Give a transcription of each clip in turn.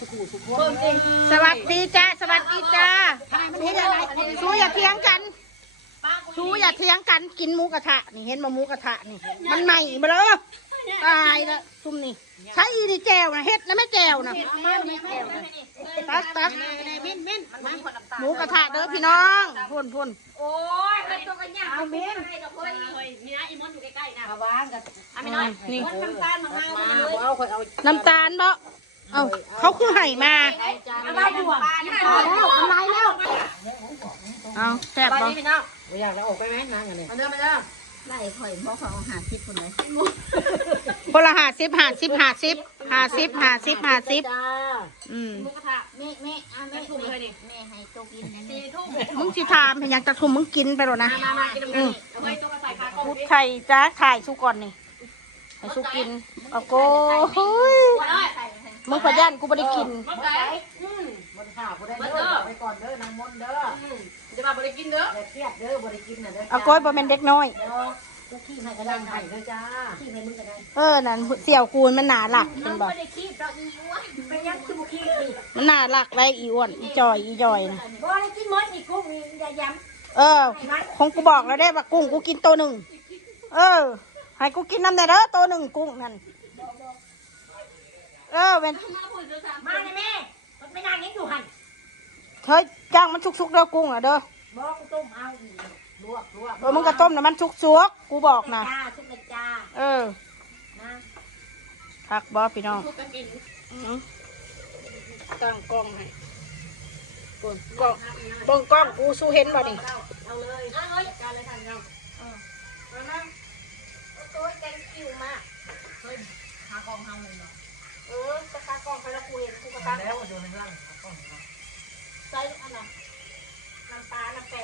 สวัสดีจ้าสวัสดีจ้าสู้อย่าเถียงกันสู้อย่าเถียงกันกินหมูกระทะนี่เห็นมาหมูกระทะนี่มันใหม่มาเลยตายละซุ่มนี่ใช้อีนี่แจวนะเฮ็ดนะไม่แจวนะตักหมูกระทะเด้อพี่น้องพ่นโอ้ยเป็นตัวกันยากเอาเบนนี่นะอีมอนอยู่ใกล้ๆนะมาวางกันอ่ะไม่น้อยนี่น้ำตาลมาน้ำตาลบ่เอาเขาคือไห่มาอะไรอยู่อ่ะทำไรแล้วเอาแซ่บบ่อยากจะออกไปไหมนั่งกันเนี่ยมาเด้อมาเด้อไล่ข่อยเพราะเขาหาทิพย์คนไหนคนละ50จ้ามุกระทะแม่ทุ่มเลยนี่แม่ให้โตกินนะสี่ทุ่มมึงสิถามเห็นยังตะทุ่มมึงกินไปหรอนะมากินน้ำกันเอาไว้ตัวกระใส่ปลากระ พูดไข่จ้าถ่ายสู้ก่อนนี่ให้สู้กินเอาโก้มึงขยันกูไม่ได้กินมันไหนมันข่าวกูได้เด้อไปก่อนเด้อนางมนเด้อจะมาบริกินเด้อแต่เครียดเด้อบริกินน่ะเด้อเอาโก้บ่แม่นเด็กน้อยกูขี้ให้กระดังไห้เด้อจ้าขี้ให้มึงกระดังนั่นเสี่ยวกูนมันหนาหลักเห็นบ่ ไม่ได้คีบเราอีอ้วนเป็นยังคือบุคีบนี่มันหนาหลักไรอีอ้วนอีจอยนะ บ่ได้กินมดอีกุ้งนี่อย่าย้ำคงกูบอกแล้วได้ว่ากุ้งกูกินตัวหนึ่งให้กูกินน้ำได้เด้อตัวหนึ่งกุ้งนั่นเป็นมาเลยแม่ไม่นานนี้อยู่หันเฮ้ยจ้างมันชุกๆเด้อกุ้งอ่ะเด้อบอกกูต้มเอาอีกลวกมึงก็ต้มนะมันชุกๆกูบอกนะจ้าชุบเลยจ้านะผักบอพี่น้องตั้งกล้องให้กล้องเบิ่งกล้องกูสู้เห็นบ่นี่เอาเลยการเลยทันเราเอานะตัวแกงคิวมากเฮ้ยหากองเฮาเลยเนาะกระตากองไปแล้วคุยกูกระตาแล้วโดนในร่างก้อนใส่อันน่ะน้ำปลาน้ำแปะ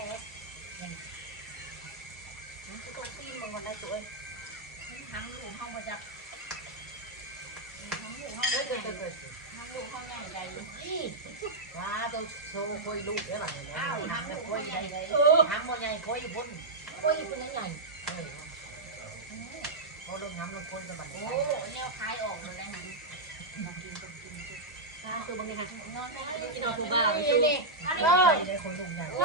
ตัวตีนมันวันไหนตัวเองทั้งหลูกห้องมาจากทั้งหลูกห้องใหญ่ทั้งหลูกห้องใหญ่ใหญ่นี่ว้าตัวโซ่คุยลูกได้หลังเนี่ยอ้าวทั้งหลูกห้องใหญ่ใหญ่ทั้งหมดใหญ่คุยพุ่นคุยพุ่นใหญ่เขาลงน้ำลงคุยกันแบบโอ้เนี่ยคลายออกเลยนะตัวบางทีค่ะนอนกินนอนตัวบ้านี่อันนี้ได้คนลงใหญ่โอ้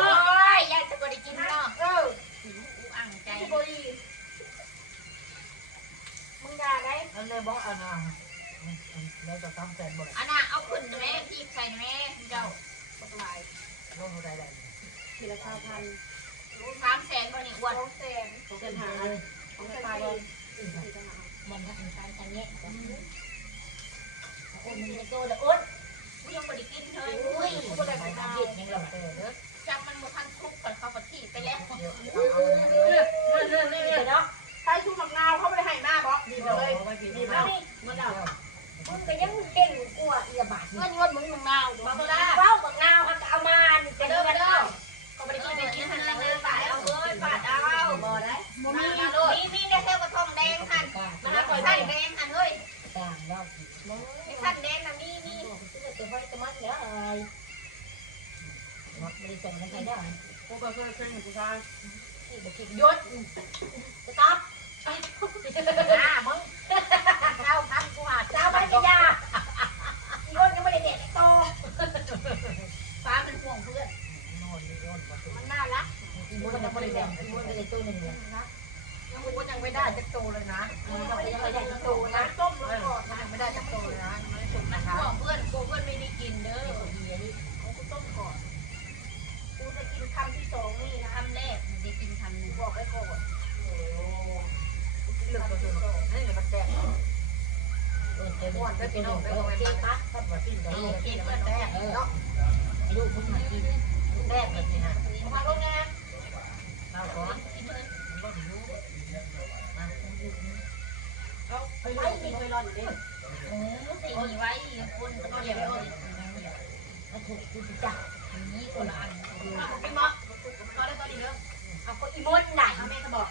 ยยายจะบริกินเนาะอ่างใจมึงด่าได้อันนี้บอกอันน่ะเราจะทำแสนบ่อันน่ะเอาขึ้นแม่พี่ใส่แม่เจ้าสบายลงได้ทีละ300,000บ่นี่อ้วน200,000หาของตาบ่มันก็เป็นการใช้เงี้ยคนมันจะโตแล้วอ้นกูยังบริกินเลยอุ้ยกูได้ไปหาเห็ดยังหลับเด้อจับมันมาทันทุกก่อนเขาปฏิไปแล้วเนาะใช้ชูมะนาวเขาไม่ได้ให้มาบอกดีเลยดีมากมึงเอามึงก็ยังเก่งกว่าอีบาทเงินมึงมะนาวมาโซดาเฝ้ามะนาวเอามาเป็นเด้อเขาไม่ได้กินเป็นกินทันเลยบาทเอาเลยบาทเอาบ่ได้มีได้เท่ากับทองแดงหันมันเอาสั้นแดงหันเฮ้ยต่างว่าสั้นแดงนะมีจะไว้จะมัดแล้วมัดไม่ได้ส่งกันใครได้กูก็เคยกูทานที่บุกิยศสต๊อปมึงเอาพันกูหาเจ้าไม่ได้ยาอีกคนยังไม่ได้เด็ดโตฟ้าเป็นห่วงเพื่อนมันน่ารักอีมุ้งยังไม่ได้แดงอีมุ้งได้ตัวหนึ่งเลยยังกูยังไม่ได้จะโตเลยนะยังไม่ได้จะโตนะต้มแล้วก่อนยังไม่ได้จะโตเลยนะเพื่อนกูเพื่อนไม่ได้กินเด้อกูต้มก่อนกูจะกินคำที่2นี่นะคำแรกได้กินคำหนึ่งบอกไปก่อนเลือกตัวนี่มันแดงอ้วนไปกินออกไปโรงพยาบาลปั๊บปั๊บมากินได้กินมาแดงเนาะลูกพุ่งมากินแดงแบบนี้ฮะมาลงงานเอาก่อนก็ถึงรู้เอาไปไว้กินไปรออยู่ดิตีมีไว้คนต้องเก็บไว้มาถูกกูจับนี่คนละอันไอ้หมอตอนแรกตอนนี้เนอะเอาคนอีมดไหนแม่ก็บอก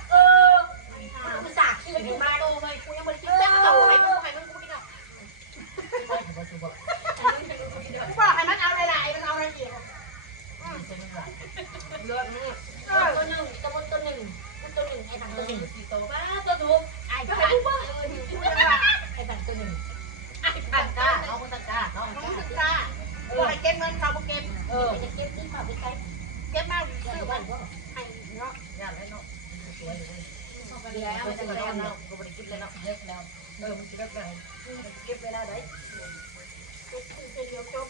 กูสาขี้อยู่มาโตเลยกูยังบริกินเต็มโตให้มึงกูกินเอาบอกให้มันเอาอะไรมันเอาอะไรเกี่ยวเลือดนี่ตัวหนึ่งตัวหนึ่งไอ้ถังตัวหนึ่ง4ตัวป้าตัวถูกไอ้ผัดไอ้ถังตัวหนึ่งไอ้ผัดก้าเอาคนตะ จ้าน้อง น้องศึกษาบ่ให้เก็บเงินเขาบ่เก็บ จะเก็บที่เขาไปใช้ เก็บมาซื้อไว้ให้เนาะ ย่าแล้วเนาะสวยเลย ดีแล้ว ไม่ จะ ได้ ไป แล้ว เนาะ เนาะก็ไม่ได้คิดเลยเนาะเยอะแล้วมันคิดแล้วเก็บเวลาได้ จะเดียวจบ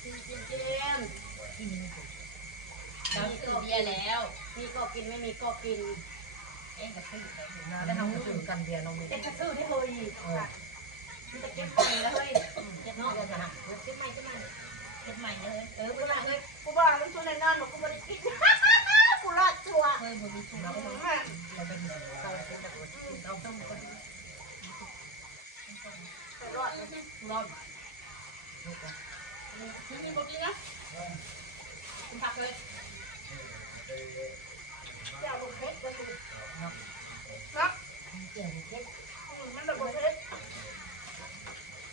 เจมเราซื้อเบียร์แล้วมีก็กินไม่มีก็กิน เองก็ซื้อนะได้ทำกระสือกันเบียร์น้องนี่ เอ็กซ์ซื้อได้เลยมันจะเก็บไปแล้วเฮ้ยเก็บเนาะ เดี๋ยวจะหัก เก็บใหม่เลยเกูพิ่งมาเฮ้ย กูบอกมันชวนนอนบอกกูบ่ได้กินกูรอดชัว เฮ้ยบ่มีชุด เราเป็นเราเป็นแบบเราต้องกัน รอด รอบนี่บ่กินนะคุณผักเลย เจ้าลูกเพชรก็คือ เนาะ เนาะ เกี่ยวกับเก็บ มันแบบเพชร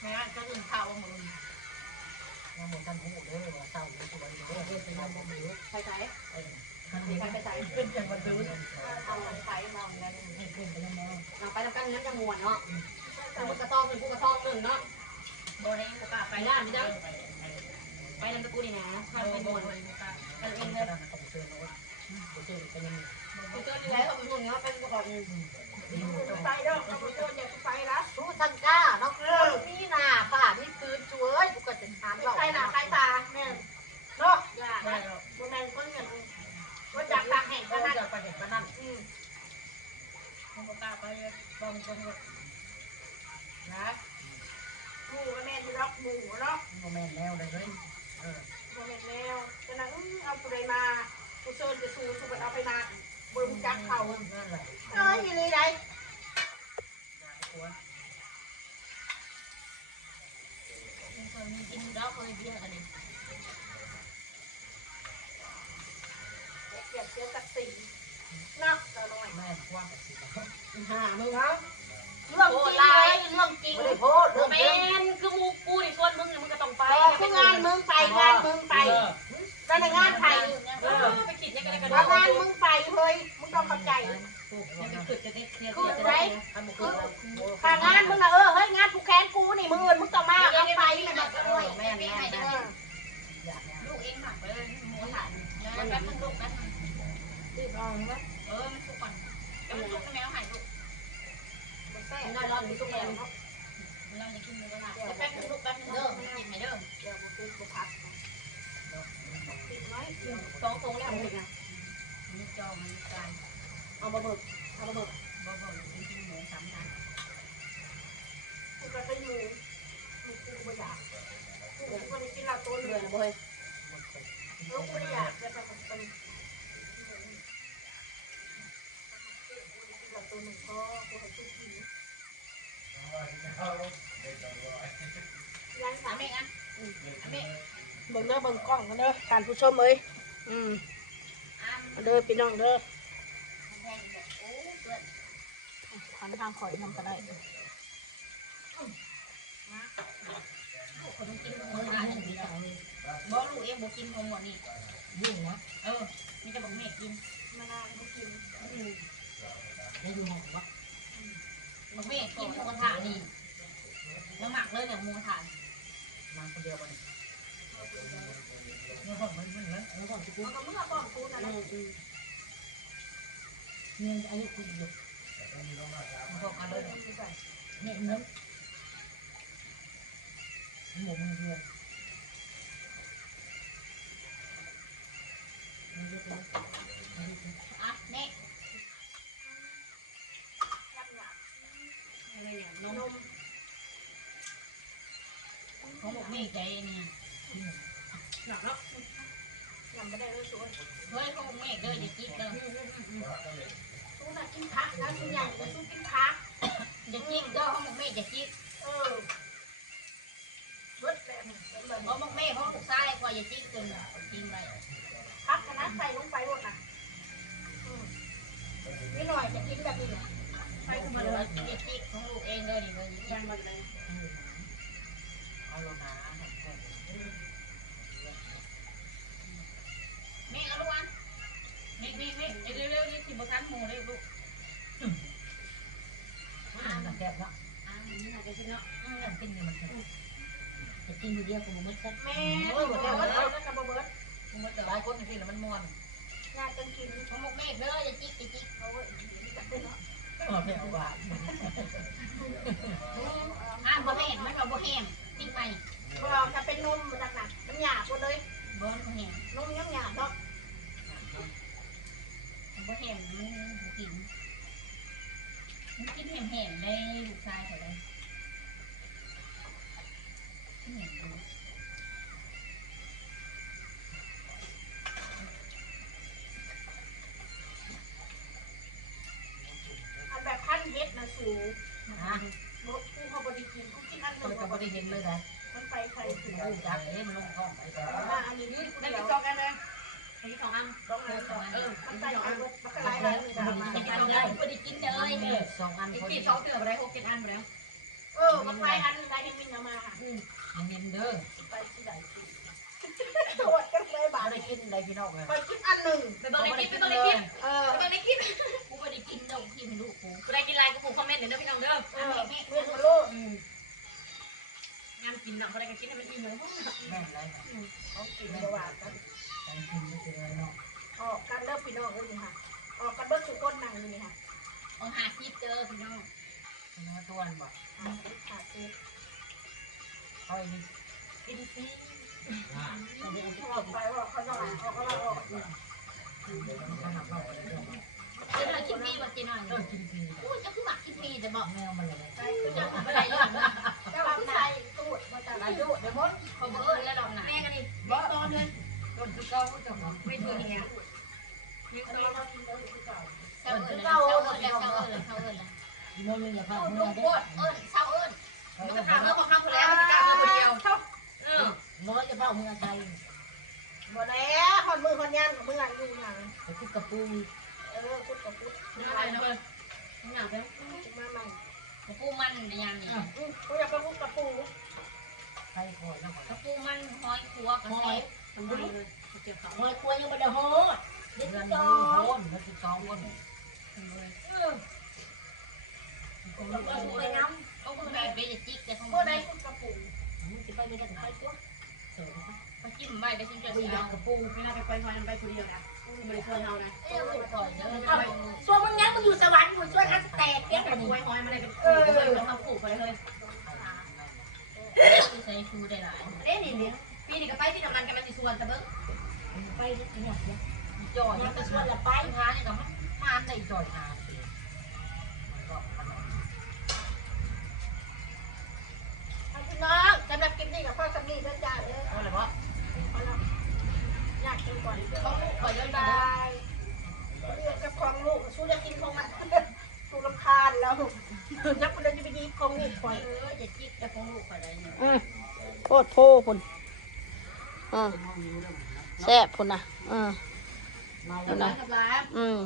แม่จะอื่นข้าวหมด เราเหมือนกันหูเลยว่าเศร้าอยู่ตัวเดียวเก็บไปยังบ่มี ใส่ใส่ มันมีการไปใส่เป็นอย่างมันดู เอาใส่มองกัน ให้ขึ้นไปแล้วเนาะ เอาไปทำกันนั้นจะมวนเนาะกูกระตองเป็นกูกระตองหนึ่งเนาะโบได้กูกล้าไปล่าไม่ได้ไปนำตะกูนี่นะข้าวเป็นมวนไปเองเลย เขาไปเจอโน้ตไปเจอไปยัง กูเจอที่ไหนเขาเป็นมวนเนาะเป็นกูก่อน ไปเด้อเอาไปโดนอย่าไปละ รู้ทันก้าเนาะนี่นาป่านี่คืนช่วยกูก็จะถามเรา ใครหน้าใครตาแม่เนาะอย่านะบ่แม่นคนเงินว่าจากปากแห่ง ก็ ก็นั่น จะไปเห็นก็นั่น กูกล้าไปบองคน นะ หมูก็แม่นที่รักหมูเนาะ โมเมนต์แล้วเลย บ่แม่นแล้วจะนั่งเอาผู้ใดมาผู้เชิญจะสู้สู้กันเอาไปมาบ่รู้จักเขา นั่นแหละ เอ้ยอีหลีใด กินแล้วเคยเบี้ยกันเลย เสียเสียศักดิ์ศรีเนาะตาน้อย แม่กว้างกับสิบ ห่ามึง เนาะเรื่องจริงเลยเรื่องจริง ไม่ได้โพส แมนคือมูกูนี่ชวนมึงมึงก็ต้องไป คืองานมึงไปงานมึงไปแล้วในงานไทย ไปคิดยังไงกัน ว่างานมึงไปเฮ้ยมึงต้องเข้าใจ จะขึ้นจะได้เคลียร์ คือ จะ ไร ได้ ถ้างานมึงอะเฮ้ยงานผูกแขนกูนี่มึงเอิญมึงต้องมาเอาไปมันแบบด้วย แม่แม่แม่ ลูกเองหมักไปเลยหมูถ่านแป๊บนึงลูกแป๊บนึง รีบเอาไหม มันสุกก่อนมันสุกแมวหายลูก แซ่ ได้รอดมีสุกแล้วเราจะกินเนื้อหนักแป๊บนึงลูกแป๊บนึงเด้อกินไหมเด้อ เดี๋ยวมึงติดบุพักติดไหม สองตรงแล้วมึงนะนี่จอมันกลางเอาบะเบิกเอาบะเบิกบะเบิกกินหมูสามชั้น กูก็เป็นหมูกูไม่อยากกูไม่ได้กินเหล้าตัว เดื เล อย นบ่อย ลูกไม่ได้อยากจะแบบเป็นเหล้าตัวหนึ่งก็กูให้กูกินยัง สามเมฆอ่ะเมฆ เบิ่งเด้อเบิ่งกล้องกันเด้อการผู้ชมเอ้ยเด้อพี่น้องเด้อหันทางข่อยนำก็ได้ คนต้องกินมื้อละ1มื้อบ่ลูกเองบ่กินหมดนี่ ยุ่งนะ มีแต่บอกเมฆกิน มานานก็กิน ไม่อยู่ห้องวะ บอกเมฆกินหมูกระทะนี่แล้วหมักเลยเนี่ยหมูกระทะ มันคนเดียวไปเนี่ยห้องมันเหมือนแล้วห้องที่กู มันก็เมื่อก่อนกูนั่นแหละ เนี่ยอายุคุณอยู่ห้องอะไรเนี่ยเงินหมูมันเดียว อ่ะเมฆอะไรเนี่ยนมของบอกเมฆใจเนี่ย หนักเนาะยังไม่ได้เลยสวย เฮ้ยของบอกเมฆเด้ออย่ากินเด้อ สู้น่ะกินผักนะกินอย่างกูสู้กินผัก อย่ากินเด้อของบอกเมฆอย่ากิน เบิดแบบ ของบอกเมฆของลูกชายกว่าอย่ากินเกินกินไป ผักขนาดใส่ลงไปหมดน่ะนิดหน่อยจะกินแบบนี้แหละ ไปขึ้นมาเลยอย่ากินของลูกเองเด้อนี่เลยยังมันเลย เอาลงมา เมฆเอาลูกอันเมฆเร็วๆนี่สิบ่ทันหมูเลยลูก มันแซ่บเนาะ นี่น่าจะกินเนาะ กินนี่มันแซ่บ จะกินอยู่เดียวกูมันชัด แม่เดี๋ยวก็เดี๋ยวก็เบิร์ด มันจะหลายคนจริงๆแล้วมันม่วน งานกันกิน ของมุกเมฆเด้ออย่าจิกอย่าจิก เอาไว้เป็นเนาะ ไม่เอาหวาน บ่แห้งมันบ่แห้งจิกไป บอกจะเป็นนมหนักๆมันหยาบหมดเลย บ่แห้ง นมยังหยาบเนาะ บ่แห้งมันกินมันกินแห้งๆได้ลูกชายเขาเลย อันแบบขั้นเฮ็ดนะสูง ฮะ รถกูเขาบริกินกูกินอันห มั นึ่ น ง ก็ไม่ได้เห็นเลยนะ มันไปใครถึง กูจักเลยมันลงท้องไปแต่ มาอันนี้นี่กู ได้ เดี ไป ยว จองกันเลยไปที่2 อัน ต้องมาต่อมันไปเอารถมันก็ไล่ไล่เลยนะ ไปที่2 อันบ่ได้กินเลย 2 อัน อีก คน กี่2เทื่อบ่ได้6 7 อันบ่แล้ว มันไปอันไล่ยังมินเอามาค่ะ มันเห็นเด้อ ไปที่ไหนตรวจกันเลยบา บ่ ท ได้กินอะไรพี่น้องเลย ไปกินอันหนึ่ง ไปเบิ่งในคลิปไปเบิ่งในคลิป เออ ไปเบิ่งในคลิปกูบ่ได้กินดอกกินลูกกูได้กินอะไรกูคอมเมนต์เด้อพี่น้องเด้อ เพื่อนลูก งานกินเนาะบ่ได้ก็กินให้มันอิ่มเลย แม่นไร เขากินหวานกัน การกินไม่เป็นไรเนาะ ออกกันเลิกพี่น้องเลยนี่ค่ะออกกันเบิ้ลสุก้นนั่งนี่ค่ะ เอาหาคลิปเจอพี่น้อง เนื้อตัวบ่ ขาดเอง ค่อยนี่กินฟรี ออกไปว่าเขาต้องออกก็เราออก ขนาดเราเลย เดี๋ยวเราคลิปนี้บ่กินหน่อย กินฟรี อู้จะคือมักคลิปนี้แต่บอก แมวมันเลย ใช่ จะบ่ได้เลย เจ้าผู้ชายตูดมาจากอายุเดี๋ยวมด เขาบ่เอิ้นแล้วหรอกนะแม่กันนี่บ่ตอนเลย ต้นคือเก้าจะมา ไม่ถึงเนี่ย มีคนเรากินแล้วที่เก่า เศร้าเอิ้นแล้วเศร้าเอิ้นแล้วเศร้าเอิ้นแล้วเศร้าเอิ้นแล้ว อีโมนึงอย่าพลาด ลู เมื่อก ได้ โคตรเอิ้นเศร้าเอิ้นมันก็ถามเรื่องของเขาแล้วมันกล้ามาคนเดียวเออ น้อยจะเฝ้าเมื่อใจ หมดแล้วคนมือคนยันมือหลังอยู่หนัง ไปคุกกระปู พุทธกับพุทธ นี่อะไรนะเว้ยนี่หนังเป็น มาใหม่ กระปูมันในยามนี้ กูอยากไปพุทธกับปู ใครคอยแล้ว กระปูมันหอยขัวกระแซบทำไมเลยเกี่ยวเขา คอยควยยังไม่ได้โหดเดือนนี้โหดเดือนที่2คน ไปน้ เอาคุณแม่ไปจะจิกแต่ของ ำก็ได้พุทธกับปู จะไปไม่ได้ไปตัวเสริม ไปจิ้มใบไปจิ้มเจ้า คุย เสีย กระปู ไม่น่าไปหอยมันไปคนเดียวนะไม่ได้ชวนเรานะ เอ้ยคอยเด้อ ส่วนมึงยังมึงอยู่สวรรค์มึงช่วยอันแตกเปี้ย ไปหอยมันอะไรกันเขาปลูกไปเลยใส่ชูได้หลายเอ๊ะนี่ปีนี้ก็ไปที่น้ำมันกันมันสิส่วนแต่เบิ้ง ไปเนี่ยจ่อยมันจะชวนละไปหาเนี่ยก็มันได้จ่อยหาสิมันก็ขนม พี่น้องสำหรับคลิปนี้กับพ่อสามีเพื่อนจ่าเลย อะไรวะ อยากกินก่อน เขาปลูกไปเยอะ บายเรียกกับของลูกสู้จะกินของมันสู้รำคาญแล้วจักคนจะไปดีของนี่คอย จะจิกจะของลูกอะไรเนี่ย โคตรโพพุ่นแซ่บพุ่นนะ กับร้าน อืม